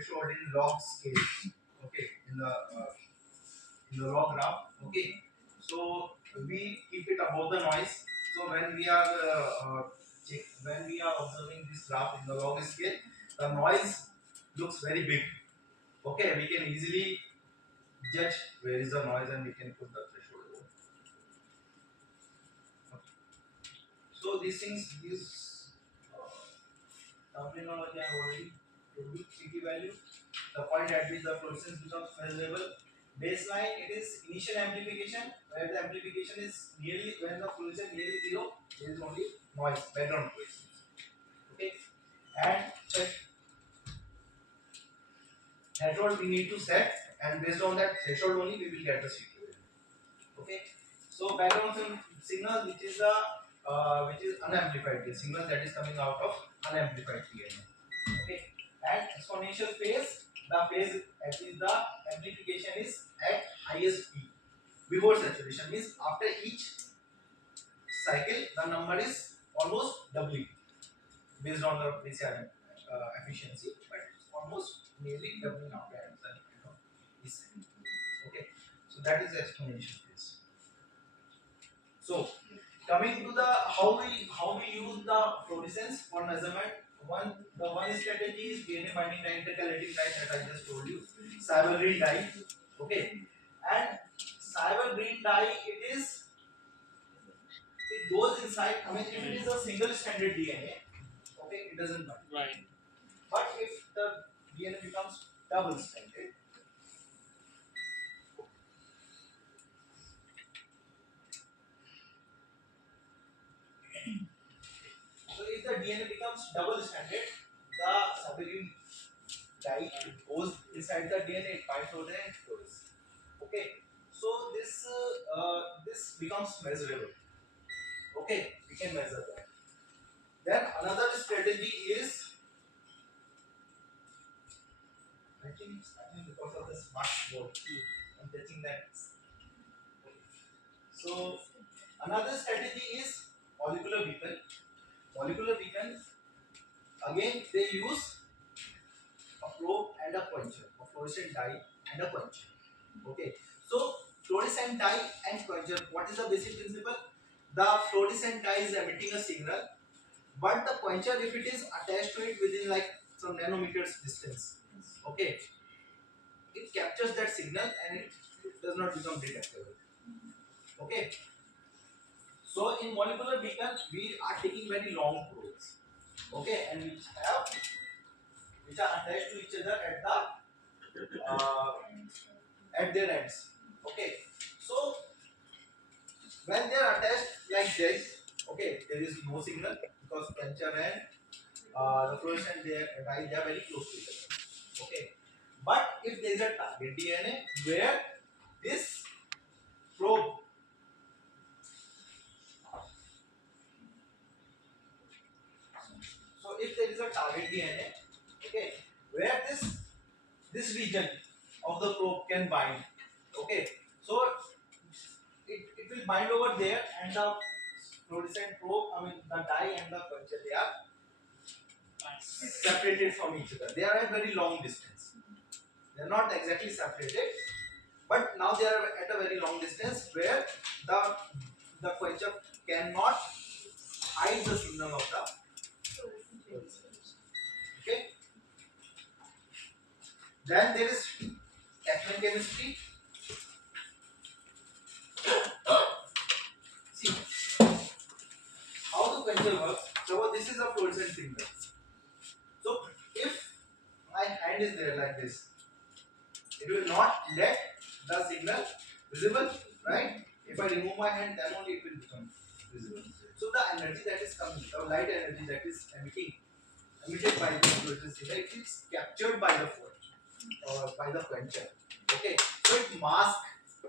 threshold in log scale. Okay, in the log graph. Okay, so we keep it above the noise. So when we are observing this graph in the log scale, the noise looks very big. Okay, we can easily judge where is the noise and we can put the threshold over. Okay. So these things, these terminology I already told you. CT value, the point at which the fluorescence becomes measurable. Baseline, it is initial amplification, where the amplification is nearly, when the fluorescence nearly zero, there is only noise, background noise. Okay, and threshold we need to set, and based on that threshold only we will get the CT value. Okay, so background signal, which is unamplified, the signal that is coming out of unamplified PNA. Okay, and exponential phase, the phase at which the amplification is at highest peak before saturation, means after each cycle the number is almost doubling based on the PCR efficiency, but it's almost nearly doubling after this. Okay, so that is the exponential phase. So coming to the how we use the fluorescence for measurement. One strategy is DNA binding dye intercalating dye that I just told you, cyber green dye. Okay, and cyber green dye, it goes inside. I mean, if it is a single stranded DNA, okay, it doesn't bind. Right. But if the DNA becomes double stranded, so if the DNA becomes double stranded, the cyber green dye goes inside the DNA, it binds over there and fluoresces. Okay, so this becomes measurable. Okay, we can measure that. Then another strategy is, I think because of the smart board, I'm touching that. Okay. So another strategy is molecular beacon. Molecular beacon, again they use a probe and a quencher, a fluorescent dye and a quencher. Okay, so fluorescent dye and quencher, what is the basic principle? The fluorescent dye is emitting a signal, but the quencher, if it is attached to it within like some nanometers distance, okay, it captures that signal and it does not become detectable. Okay, so in molecular beacon we are taking very long probes, okay, and which are attached to each other at their ends. Okay, so when they are attached like this, okay, there is no signal because quencher and the fluorescent dye, they are very close to each other. Okay, but if there is a target DNA where this probe, so if there is a target DNA, okay, where this region of the probe can bind, okay, so it will bind over there, and the fluorescent probe, I mean the dye and the quencher, they are separated from each other. They are at very long distance. They are not exactly separated, but now they are at a very long distance where the quencher cannot hide the signal of the fluorescence. Okay. Then there is Kaplan chemistry. See how the quencher works. So this is a fluorescent signal. So if my hand is there like this, it will not let the signal visible, right? If I remove my hand, then only it will become visible. So the energy that is coming, the light energy that is emitted by the fluorescent signal, it is captured by the phone or by the quencher. Okay, so it masks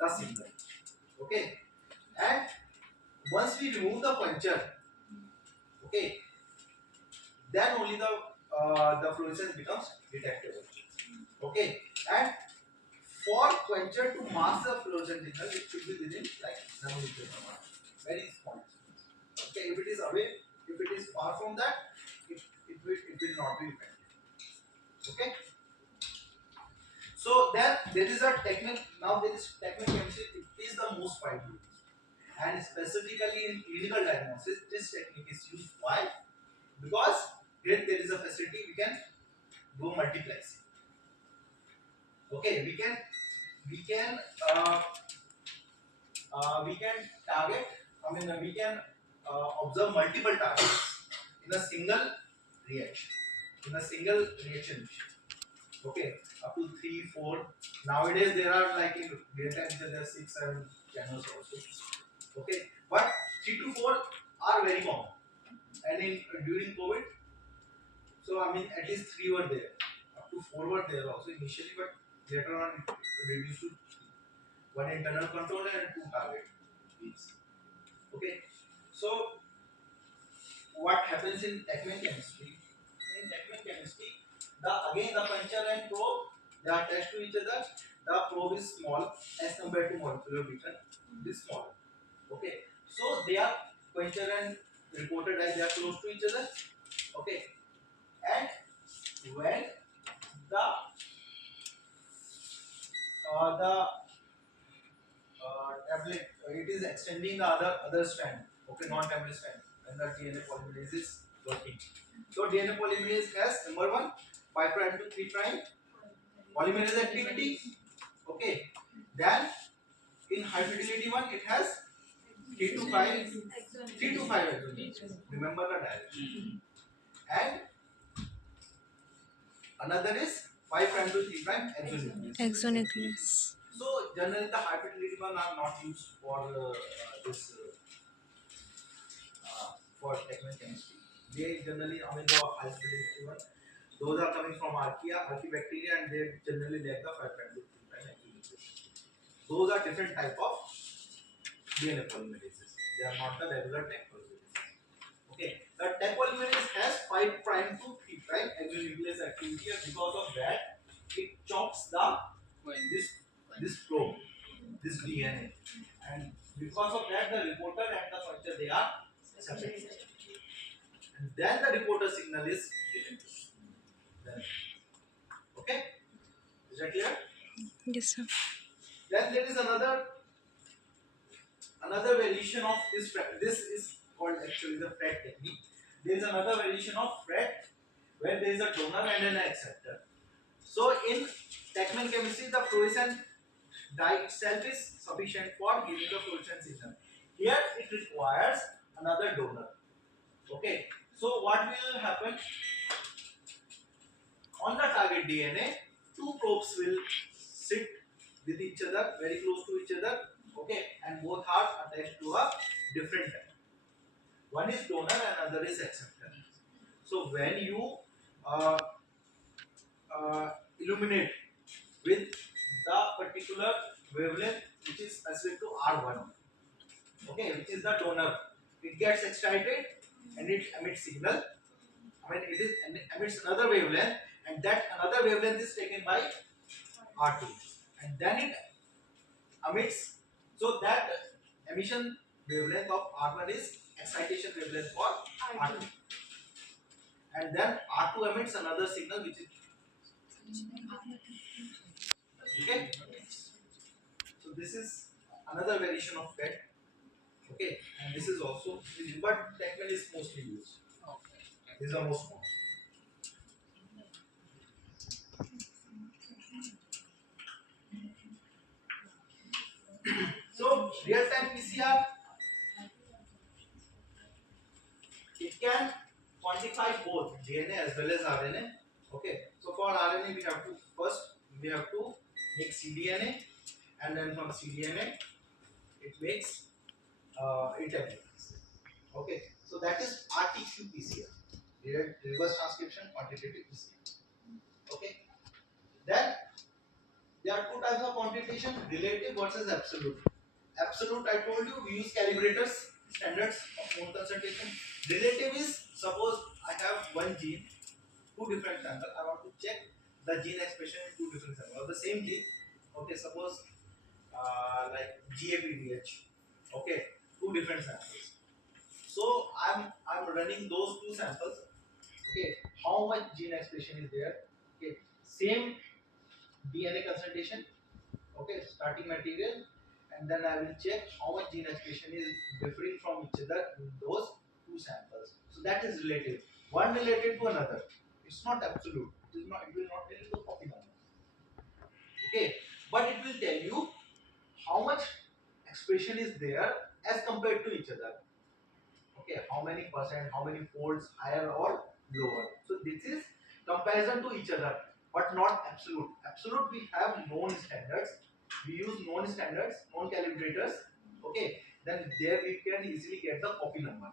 the signal. Okay, and once we remove the quencher, okay, then only the fluorescence becomes detectable. Okay, and for quencher to mask the fluorescent signal, it should be within like nanometer, very small. Okay, if it is away, if it is far from that, it will not be effective. Okay. So then there is a technique. Now there is technique chemistry. It is the most widely used, and specifically in clinical diagnosis, this technique is used. Why? Because here there is a facility we can do multiplexing. Okay, uh, we can target. We can observe multiple targets in a single reaction. In a single reaction. Okay, up to 3, 4. Nowadays there are like in real time there are 6, 7 channels also. Okay, but 3 to 4 are very common. And in during COVID, so at least 3 were there. Up to 4 were there also initially, but later on it reduced to 1 internal control and 2 target. Okay, so what happens in technical chemistry? In technical chemistry, the puncture and probe they are attached to each other. The probe is small as compared to molecular beaker. This small. Okay, so they are puncture and reporter dye they are close to each other. Okay, and when the tablet it is extending the other strand. Okay, non-tablet strand when the DNA polymerase is working. So DNA polymerase has number 1 5 prime to 3 prime polymerase activity. Okay, then in high fidelity one it has 3 to 5 exonucleases. Remember the direction. And another is 5 prime to 3 prime exonuclease. So generally the high fidelity one are not used for this for technical chemistry. They generally, the high fidelity one, those are coming from archaebacteria, and they generally lack the 5 prime to 3 prime exonuclease. Those are different type of DNA polymerases. They are not the regular tech polymerases. Okay, the tech polymerase has 5 prime to 3 prime exonuclease activity, and because of that, it chops this probe, this DNA, and because of that, the reporter and the puncture they are separated, and then the reporter signal is given. Then, okay, is that clear? Yes, sir. Then there is another variation of this FRET. This is called actually the FRET technique. There is another variation of FRET where there is a donor and an acceptor. So in Techman chemistry, the fluorescent dye itself is sufficient for giving the fluorescent signal. Here it requires another donor. Okay. So what will happen on the target DNA? Two probes will sit with each other, very close to each other. Okay, and both are attached to a different type. One is donor and another is acceptor. So when you uh, illuminate with the particular wavelength which is specific to R1, okay, which is the donor, it gets excited and it emits signal. It emits another wavelength, and that another wavelength is taken by R2, and then it emits. So that emission wavelength of R1 is excitation wavelength for R2, and then R2 emits another signal which is okay. So this is another variation of PET. Okay, and this is also, but Techman is mostly used. This is the most common. So real-time PCR, it can quantify both DNA as well as RNA. Okay, so for RNA we have to make cDNA, and then from cDNA it makes it. Okay, so that is RT-qPCR, reverse transcription quantitative PCR. Okay, then there are two types of quantitation: relative versus absolute. Absolute, I told you, we use calibrators, standards of mole concentration. Relative is, suppose I have one gene, two different samples. I want to check the gene expression in two different samples of the same gene. Okay, suppose like GAPDH. Okay, two different samples. So I'm running those two samples. Okay, how much gene expression is there? Okay, same DNA consultation, okay, starting material, and then I will check how much gene expression is differing from each other in those two samples. So that is relative. One related to another. It's not absolute. It is not. It will not tell you the copy number. Okay, but it will tell you how much expression is there as compared to each other. Okay, how many percent, how many folds higher or lower. So this is comparison to each other, but not absolute. Absolute we have known standards. We use known standards, known calibrators. Okay, then there we can easily get the copy number.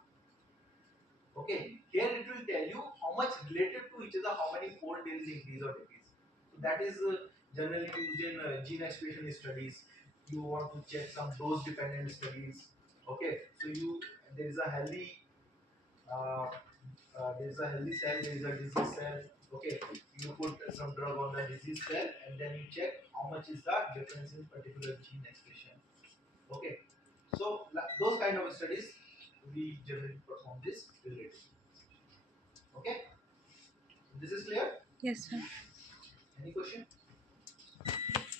Okay, here it will tell you how much related to each other, how many fold there is increase or decrease. So that is generally used in gene expression studies. You want to check some dose dependent studies. Okay, so you there is a healthy cell, there is a disease cell. Okay, you put some drug on the disease cell and then you check how much is the difference in particular gene expression. Okay, so those kind of studies we generally perform this related. Okay, this is clear. Yes, sir. Any question?